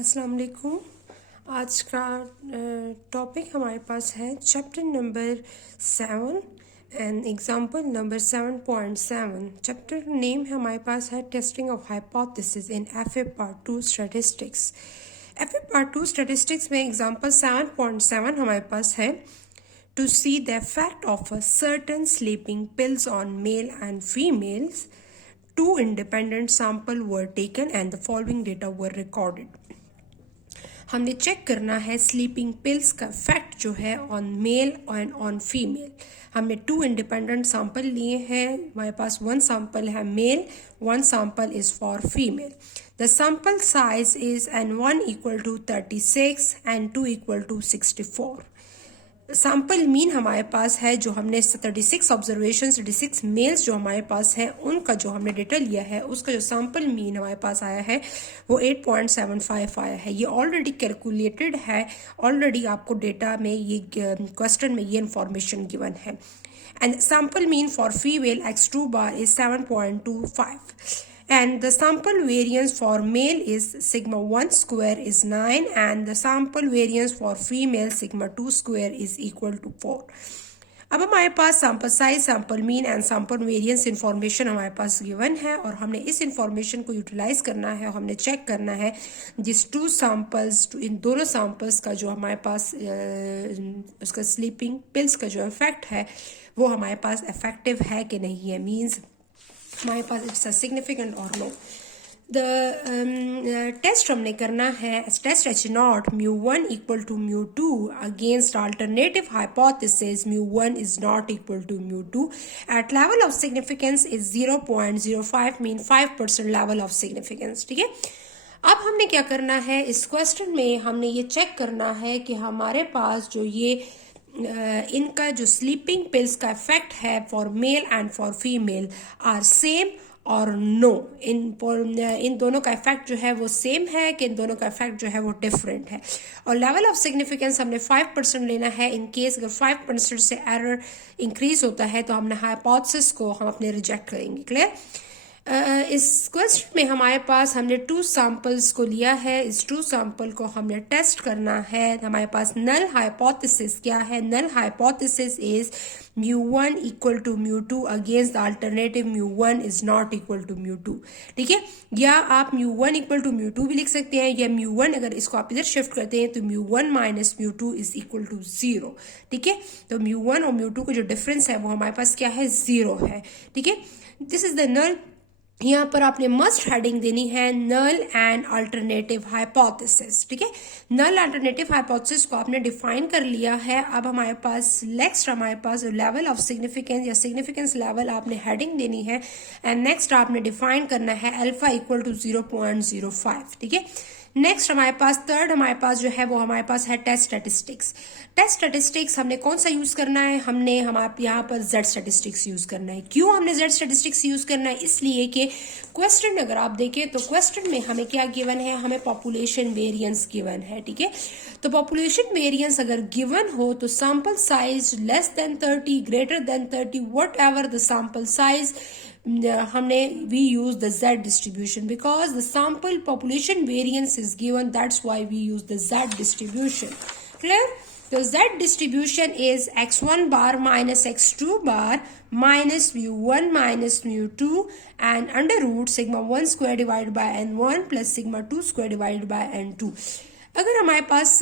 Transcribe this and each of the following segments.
अस्सलाम वालेकुम। आज का टॉपिक हमारे पास है chapter number 7 and example number 7.7। Chapter name है हमारे पास है testing of hypothesis in FA part 2 statistics. FA part 2 statistics में एग्जांपल 7.7 हमारे पास है to see the effect of a certain sleeping pills on male and females. Two independent samples were taken and the following data were recorded. हमने check करना है sleeping pills का effect जो है on male and on female. हमने 2 independent sample लिए हैं। हमारे पास 1 सैंपल है male, 1 sample is for female. The sample size is N1 equal to 36 and 2 equal to 64। Sample mean हमारे पास है जो हमने 36 ऑब्जर्वेशन 36 मेल्स जो हमारे पास हैं उनका जो हमने डेटा लिया है उसका जो सैंपल मीन हमारे पास आया है वो 8.75 आया है। ये ऑलरेडी कैलकुलेटेड है, ऑलरेडी आपको डेटा में ये क्वेश्चन में ये इंफॉर्मेशन गिवन है। And sample mean for female x2 bar is 7.25 and the sample variance for male is sigma 1 square is 9 and the sample variance for female sigma 2 square is equal to 4। अब हमारे पास sample size, sample mean and sample variance information हमारे पास given है और हमने इस information को यूटिलाइज करना है और हमने चेक करना है जिस 2 सैंपल्स इन दोनों सैंपल्स का जो हमारे पास उसका स्लीपिंग पिल्स का जो इफेक्ट है वो हमारे पास इफेक्टिव है कि नहीं है, मीन्स हमारे पास इट्स अ सिग्निफिकेंट और नो। द टेस्ट हमने करना है test H0 μ1 equal to μ2 against alternative hypothesis μ1 is not equal to μ2 at level of significance is 0.05 mean 5% level of significance। ठीक है, अब हमने क्या करना है इस क्वेश्चन में हमने ये चेक करना है कि हमारे पास जो ये इनका जो स्लीपिंग पिल्स का इफेक्ट है for male and for female are same और नो। इन दोनों का इफेक्ट जो है वो सेम है कि इन दोनों का इफेक्ट जो है वो डिफरेंट है। और लेवल ऑफ सिग्निफिकेंस हमने 5% लेना है। इन केस अगर 5% से एरर इंक्रीज होता है तो हमने हाइपोथेसिस को हम अपने रिजेक्ट करेंगे। क्लियर? इस क्वेश्चन में हमारे पास हमने 2 सैंपल्स को लिया है। इस 2 सैंपल को हमने टेस्ट करना है। हमारे पास नल हाइपोथेसिस क्या है? Null hypothesis is μ1 equal to μ2 against the alternative μ1 is not equal to μ2। ठीक है, या आप μ1 equal to μ2 भी लिख सकते हैं या μ1 अगर इसको आप इधर शिफ्ट करते हैं तो μ1 minus μ2 is equal to 0। ठीक है, तो μ1 और μ2 का जो डिफरेंस है वो हमारे पास क्या है? 0 है। ठीक है, दिस इज द नल। यहाँ पर आपने मस्ट हेडिंग देनी है नल एंड अल्टरनेटिव हाइपोथेसिस। ठीक है, नल अल्टरनेटिव हाइपोथेसिस को आपने डिफाइन कर लिया है। अब हमारे पास नेक्स्ट हमारे पास लेवल ऑफ सिग्निफिकेंस या सिग्निफिकेंस लेवल आपने हेडिंग देनी है एंड नेक्स्ट आपने डिफाइन करना है अल्फा इक्वल टू 0.05। ठीक है, नेक्स्ट हमारे पास थर्ड हमारे पास जो है वो हमारे पास है टेस्ट स्टैटिस्टिक्स। टेस्ट स्टैटिस्टिक्स हमने कौन सा यूज करना है? हमने हमारे यहाँ पर जेड स्टैटिस्टिक्स यूज करना है। क्यों हमने जेड स्टैटिस्टिक्स यूज करना है? इसलिए कि क्वेश्चन अगर आप देखें तो क्वेश्चन में हमें क्या गिवन है? हमें पॉपुलेशन वेरिएंस गिवन है। ठीक है, तो पॉपुलेशन वेरिएंस अगर गिवन हो तो sample size less than 30 greater than 30 what ever the sample size हमने we use the Z distribution because the sample population variance is given, that's why we use the Z distribution। Clear? So Z distribution is x1 bar minus x2 bar minus mu1 minus mu2 and under root sigma 1 square divided by n1 plus sigma 2 square divided by n2। अगर हमारे पास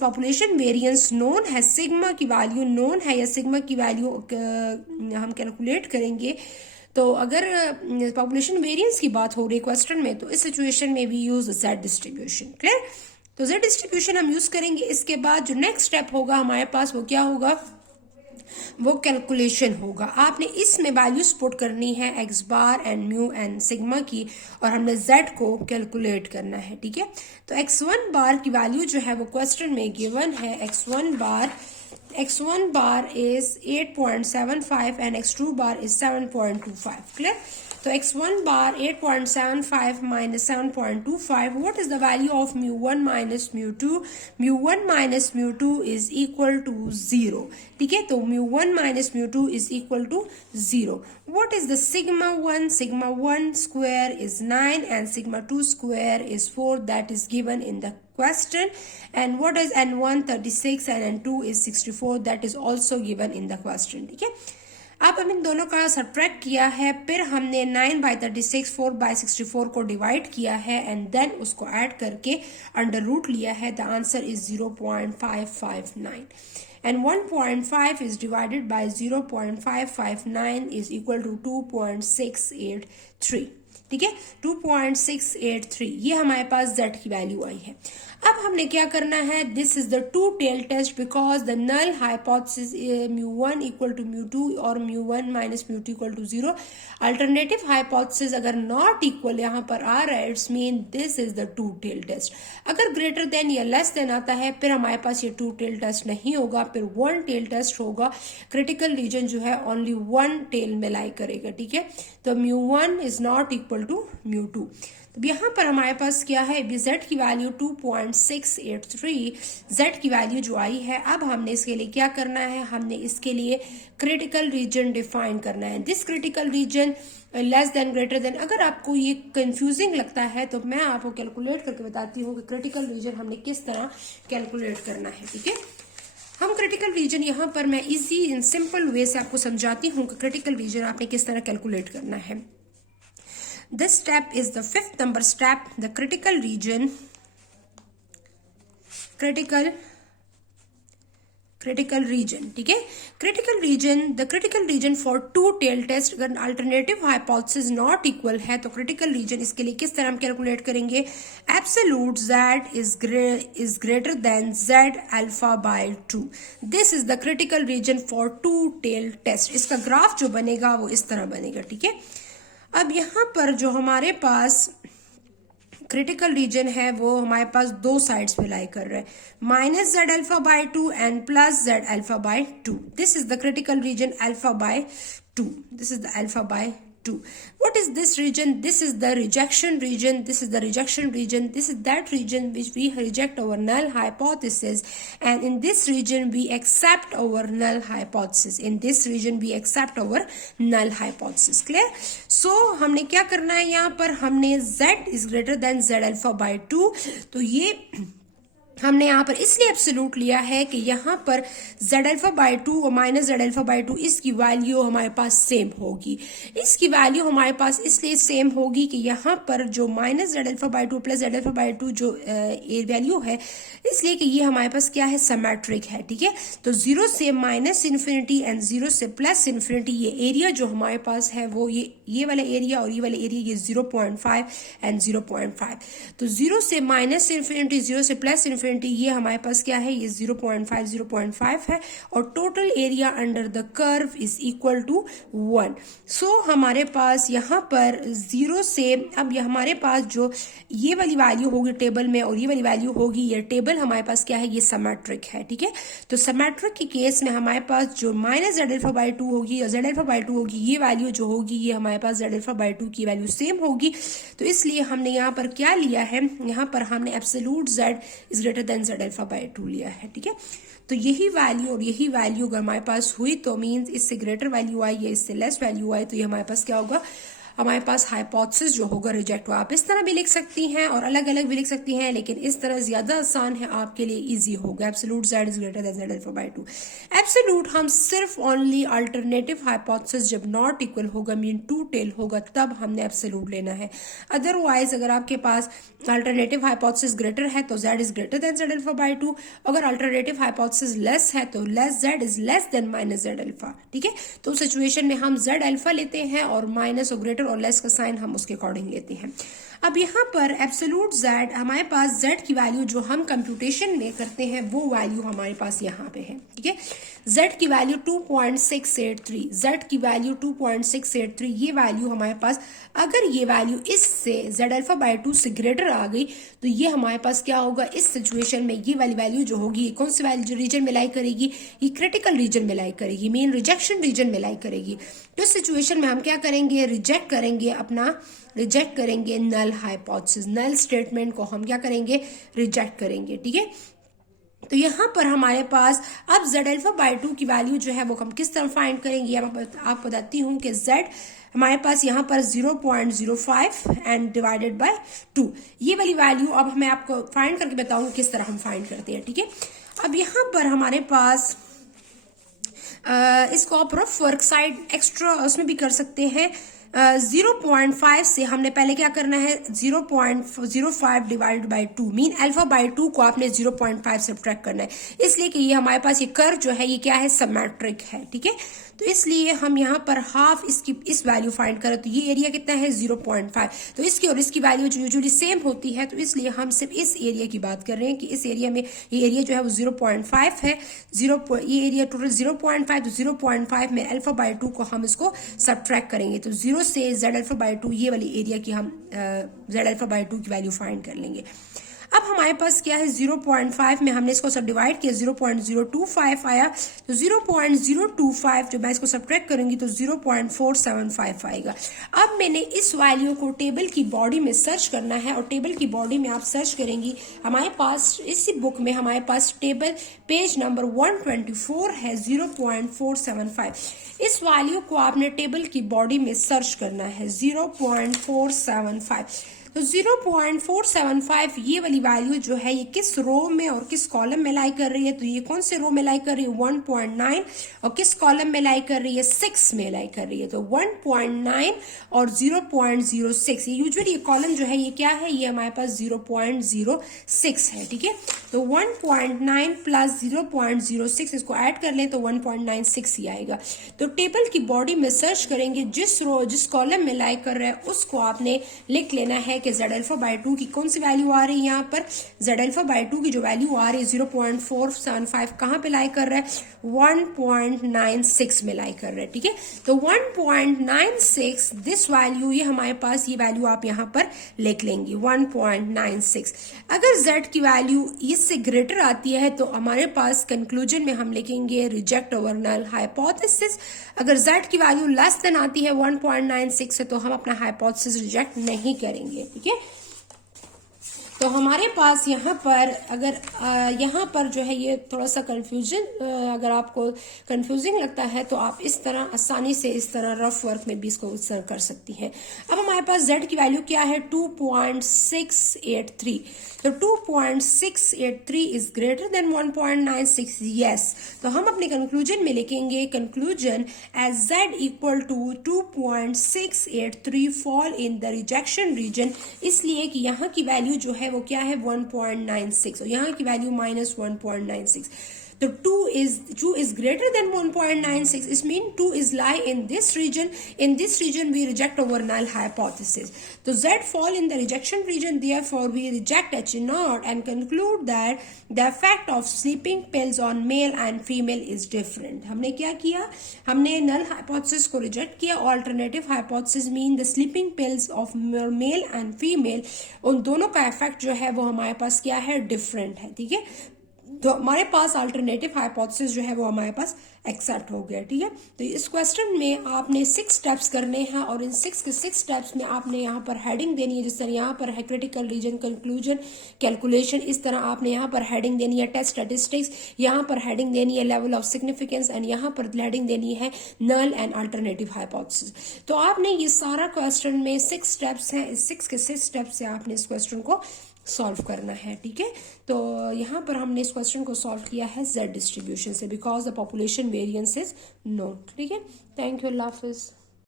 population variance known है, sigma की value known है या sigma की value हम calculate करेंगे, तो अगर पॉपुलेशन वेरिएंस की बात हो रही है क्वेश्चन में तो इस सिचुएशन में भी यूज जेड डिस्ट्रीब्यूशन। क्लियर? तो जेड डिस्ट्रीब्यूशन हम यूज करेंगे। इसके बाद जो नेक्स्ट स्टेप होगा हमारे पास वो क्या होगा? वो कैलकुलेशन होगा। आपने इसमें वैल्यूज पुट करनी है x bar and mu and sigma की और हमने जेड को कैलकुलेट करना है। ठीक है, तो x1 बार की वैल्यू जो है वो क्वेश्चन में गिवन है। x1 bar is 8.75 and x2 bar is 7.25। Clear? तो x1 bar 8.75 minus 7.25. What is the value of mu1 minus mu2? mu1 minus mu2 is equal to 0. ठीक है, तो mu1 minus mu2 is equal to 0. What is the sigma 1? Sigma 1 square is 9 and sigma 2 square is 4. That is given in the question. And what is n1? 36 and n2 is 64. That is also given in the question. ठीक है, अब हम इन दोनों का subtract किया है, फिर हमने 9/36 4/64 को डिवाइड किया है एंड देन उसको ऐड करके अंडर रूट लिया है. The answer is 0.559 and 1.5 is divided by 0.559 is equal to 2.683. ठीक है, 2.683 ये हमारे पास z की वैल्यू आई है. अब हमने क्या करना है, this is the two tail test because the null hypothesis mu1 equal to mu2 और mu1 minus mu2 equal to 0. Alternative hypothesis अगर नॉट इक्वल यहाँ पर आ रहा है, it's mean this is the two tail test. अगर greater than या less than आता है फिर हमारे पास ये टू टेल टेस्ट नहीं होगा, फिर वन टेल टेस्ट होगा. क्रिटिकल रीजन जो है ओनली वन टेल में लाई करेगा. ठीक है, तो mu1 is not equal to mu2. तो यहाँ पर हमारे पास क्या है, z की वैल्यू 2.683 z की वैल्यू जो आई है. अब हमने इसके लिए क्या करना है, हमने इसके लिए क्रिटिकल रीजन डिफाइन करना है. This critical reason less than greater than. अगर आपको ये कंफ्यूजिंग लगता है तो मैं आपको कैलकुलेट करके बताती हूँ कि क्रिटिकल रीजन हमने किस तरह कैलकुलेट करना है. ठीक है, हम क्रिटिकल रीजन यहाँ पर मैं इजी इन सिंपल वे से आपको समझाती हूँ कि क्रिटिकल रीजन आपने किस तरह कैलकुलेट करना है. This step is the fifth number step. The critical region ठीक है, the critical region for two tail test अगर alternative hypothesis not equal है तो critical region इसके लिए किस तरह हम कैलकुलेट करेंगे. Absolute z is greater than z alpha by 2. This is the critical region for two tail test. इसका ग्राफ जो बनेगा वो इस तरह बनेगा. ठीक है, अब यहाँ पर जो हमारे पास क्रिटिकल रीजन है वो हमारे पास दो साइड्स पे लाई कर रहा है, minus Z alpha by 2 and plus Z alpha by 2. This is the critical reason alpha by 2. This is the alpha by 2. What is this region? This is the rejection region. This is the rejection region. This is that region which we reject our null hypothesis, and in this region we accept our null hypothesis. In this region we accept our null hypothesis. Clear? So हमने क्या करना है, यहाँ पर हमने z is greater than z alpha by 2. तो ये हमने यहाँ पर इसलिए एब्सोल्यूट लिया है कि यहाँ पर z अल्फा बाय 2 और माइनस z अल्फा बाय 2 इसकी वैल्यू हमारे पास सेम होगी. इसकी वैल्यू हमारे पास इसलिए सेम होगी कि यहाँ पर जो minus z alpha by 2 plus z alpha by 2 जो वैल्यू है, इसलिए कि ये हमारे पास क्या है, सिमेट्रिक है. ठीक है, तो 0 से माइनस इन्फिनिटी एंड 0 से प्लस इन्फिनिटी ये एरिया जो हमारे पास है वो ये वाला एरिया और ये वाला एरिया ये 0.5 एंड 0.5. तो 0 से माइनस इन्फिनिटी 0 से प्लस इन्फिनिटी ये हमारे पास क्या है, ये 0.5 है और total area under the curve is equal to 1. So हमारे पास यहाँ पर 0 से अब ये हमारे पास जो ये वाली वैल्यू होगी टेबल में और ये वाली वैल्यू होगी, ये टेबल हमारे पास क्या है, ये सिमेट्रिक है. ठीक है, तो सिमेट्रिक के केस में हमारे पास जो माइनस जेड अल्फा बाय 2 होगी और जेड अल्फा बाय 2 होगी, ये वैल्यू जो होगी ये हमारे पास जेड अल्फा बाय 2 की वैल्यू सेम होगी. तो इसलिए हमने यहाँ पर क्या लिया है, यहाँ पर हमने absolute Z is greater than Z alpha by 2 लिया है. ठीक है, तो यही वैल्यू और यही वैल्यू अगर हमारे पास हुई तो मीन्स इससे ग्रेटर वैल्यू आई या इससे लेस वैल्यू आई तो ये हमारे पास क्या होगा, हमारे पास हाइपोथेसिस जो होगा रिजेक्ट हुआ. आप इस तरह भी लिख सकती हैं और अलग अलग भी लिख सकती हैं, लेकिन इस तरह ज्यादा आसान है आपके लिए, इजी होगा. Absolute z is greater than z alpha by 2. Absolute हम सिर्फ ओनली अल्टरनेटिव हाइपोथेसिस जब नॉट इक्वल होगा, मीन टू टेल होगा, तब हमने एब्सोल्यूट लेना है. अदरवाइज अगर आपके पास अल्टरनेटिव हाइपोथेसिस ग्रेटर है तो z is greater than z alpha by 2. अगर अल्टरनेटिव हाइपोथेसिस लेस है तो less z is less than minus z alpha. ठीक है, तो सिचुएशन में हम z अल्फा लेते हैं और माइनस और ग्रेटर और लेस का साइन हम उसके अकॉर्डिंग लेते हैं. अब यहाँ पर एब्सोल्यूट z, हमारे पास z की वैल्यू जो हम कंप्यूटेशन में करते हैं वो वैल्यू हमारे पास यहाँ पे है, ठीक है। z की वैल्यू 2.683, z की वैल्यू 2.683, ये वैल्यू हमारे पास, अगर ये वैल्यू इससे z अल्फा बाई 2 से ग्रेटर आ गई तो ये हमारे पास क्या होगा, इस सिचुएशन में ये वाली वैल्यू जो होगी कौन सी वैल्यू रीजन में लाई करेगी, ये क्रिटिकल रीजन में लाई करेगी, मेन रिजेक्शन रीजन में लाई करेगी। तो इस सिचुएशन में हम क्या करेंगे, रिजेक्ट करेंगे नल हाइपोथेसिस, नल स्टेटमेंट को हम क्या करेंगे, रिजेक्ट करेंगे, ठीक है। तो यहाँ पर हमारे पास अब z अल्फा बाई 2 की वैल्यू जो है वो हम किस तरह फाइंड करेंगे, आप बताती हूँ कि z हमारे पास यहाँ पर 0.05 एंड डिवाइडेड बाय 2, ये वाली वैल्यू अब मैं आपको फाइंड करके बताऊंगी किस तरह हम फाइंड करते हैं, ठीक है। अब यहाँ पर हमारे पास इसको आप रफ वर्क साइड एक्स्ट्रा उसमें भी कर सकते हैं। 0.5 से हमने पहले क्या करना है, 0.05 divided by 2, mean alpha by 2 को आपने 0.5 सब्ट्रैक्ट करना है, इसलिए कि ये हमारे पास ये कर्व जो है ये क्या है, सिमेट्रिक है, ठीक है। तो इसलिए हम यहाँ पर हाफ इसकी इस वैल्यू फाइंड करें तो ये एरिया कितना है 0.5, तो इसकी और इसकी वैल्यू जो यूजुअली सेम होती है, तो इसलिए हम सिर्फ इस एरिया की बात कर रहे हैं कि इस एरिया में ये एरिया जो है वो 0.5 है, ये एरिया टोटल 0.5, तो 0.5 में अल्फा बाई 2 को हम इसको सब्ट्रैक्ट करेंगे, तो 0 से z अल्फा बाई 2 ये वाली एरिया की हम z अल्फा बाई 2 की वैल्यू फाइंड कर लेंगे। अब हमारे पास क्या है, 0.5 में हमने इसको सब डिवाइड किया, 0.025 आया, तो 0.025 जो मैं इसको सब्ट्रैक्ट करूंगी तो 0.475 आएगा। अब मैंने इस वैल्यू को टेबल की बॉडी में सर्च करना है, और टेबल की बॉडी में आप सर्च करेंगी, हमारे पास इसी बुक में हमारे पास टेबल पेज नंबर 124 है, 0.475, इस वैल्यू को आपने टेबल की बॉडी में सर्च करना है, 0.475। तो 0.475 ये वाली वैल्यू जो है ये किस रो में और किस कॉलम में लाई कर रही है, तो ये कौन से रो में लाई कर रही है, 1.9, और किस कॉलम में लाई कर रही है, 6 में लाई कर रही है। तो 1.9 और 0.06, ये यूजुअली ये कॉलम जो है ये क्या है, ये हमारे पास 0.06 है, ठीक है। तो 1.9 प्लस 0.06 इसको ऐड कर लें तो 1.96 ही आएगा। तो टेबल की बॉडी में सर्च करेंगे, जिस कॉलम में लाई कर रहा है उसको आपने लिख लेना है कि z अल्फा बाई 2 की कौन सी वैल्यू आ रही है, यहाँ पर z अल्फा बाई 2 की जो वैल्यू आ रही है 0.475 कहाँ पे लाई कर रहा है, 1.96 में लाई कर रहा है, ठीक है। तो 1.96 दिस वैल्यू, ये हमारे पास ये वैल्यू आप यहाँ पर लिख लेंगी 1.96। अगर z की वैल्यू इससे ग्रेटर आती है तो हमारे पास कंक्लूजन में हम लिखेंगे रिजेक्ट ओवर नल हाइपोथेसिस। अगर z की वैल्यू लेस देन आती है 1.96 से तो हम अपना हाइपोथेसिस रिजेक्ट नहीं करेंगे, ठीक है। तो हमारे पास यहाँ पर अगर यहाँ पर जो है ये थोड़ा सा कंफ्यूजन, अगर आपको कंफ्यूजिंग लगता है तो आप इस तरह आसानी से इस तरह रफ वर्क में भी इसको कर सकती हैं। अब हमारे पास z की वैल्यू क्या है, 2.683, तो 2.683 इज ग्रेटर देन 1.96, यस। तो हम अपने कंक्लूजन में लिखेंगे, conclusion as z equal to 2.683 fall in the rejection region, इसलिए कि यहाँ की वैल्यू जो है वो क्या है 1.96 और यहाँ की वैल्यू -1.96। तो 2 is greater than 1.96. It means 2 is lie in this region. In this region, we reject our null hypothesis. So Z fall in the rejection region. Therefore, we reject H0 and conclude that the effect of sleeping pills on male and female is different. हमने क्या किया? हमने null hypothesis को reject किया. Alternative hypothesis mean the sleeping pills of male and female. उन दोनों का effect जो है वो हमारे पास क्या है? Different है, ठीक है? तो हमारे पास अल्टरनेटिव हाइपोथेसिस जो है वो हमारे पास एक्सेप्ट हो गया, ठीक है। तो इस क्वेश्चन में आपने 6 स्टेप्स करने हैं और इन 6 के 6 स्टेप्स में आपने यहाँ पर हेडिंग देनी है, जिस तरह यहाँ पर है क्रिटिकल रीजन, कंक्लूजन, कैलकुलेशन, इस तरह आपने यहाँ पर हेडिंग देनी है टेस्ट स्टैटिस्टिक्स, यहाँ पर हेडिंग देनी है लेवल ऑफ सिग्निफिकेंस एंड यहाँ पर हेडिंग देनी है नल एंड अल्टरनेटिव हाइपोथेसिस। तो आपने ये सारा क्वेश्चन में 6 स्टेप्स हैं, इस 6 के 6 स्टेप्स से आपने इस क्वेश्चन को सॉल्व करना है, ठीक है। तो यहाँ पर हमने इस क्वेश्चन को सॉल्व किया है Z डिस्ट्रीब्यूशन से, because the population variance is known, ठीक है। Thank you, Allah Hafiz.